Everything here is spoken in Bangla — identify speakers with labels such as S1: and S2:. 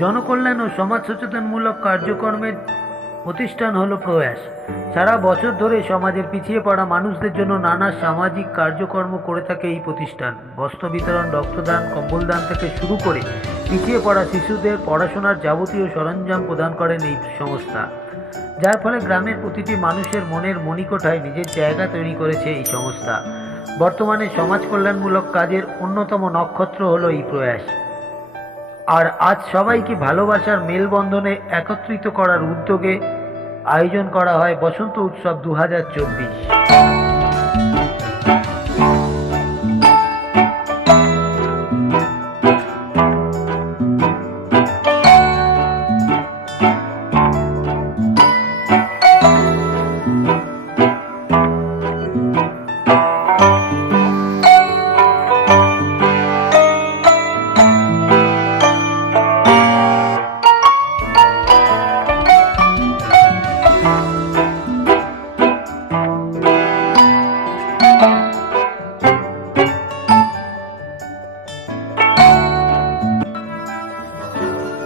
S1: কল্যাণ ও সমাজ সচেতনমূলক কার্যক্রমের প্রতিষ্ঠান হলো প্রয়াস। সারা বছর ধরে সমাজের পিছিয়ে পড়া মানুষদের জন্য নানা সামাজিক কার্যকর্ম করে থাকে এই প্রতিষ্ঠান। বস্ত্র বিতরণ, রক্তদান, কম্বলদান থেকে শুরু করে পিছিয়ে পড়া শিশুদের পড়াশোনার যাবতীয় সরঞ্জাম প্রদান করেন এই সংস্থা। যার ফলে গ্রামের প্রতিটি মানুষের মনের মণিকোঠায় নিজের জায়গা তৈরি করেছে এই সংস্থা। বর্তমানে সমাজ কল্যাণমূলক কাজের অন্যতম নক্ষত্র হলো এই প্রয়াস। আর আজ সবাইকে ভালোবাসার মেলবন্ধনে একত্রিত করার উদ্যোগে আয়োজন করা হয় বসন্ত উৎসব দু হাজার চব্বিশ।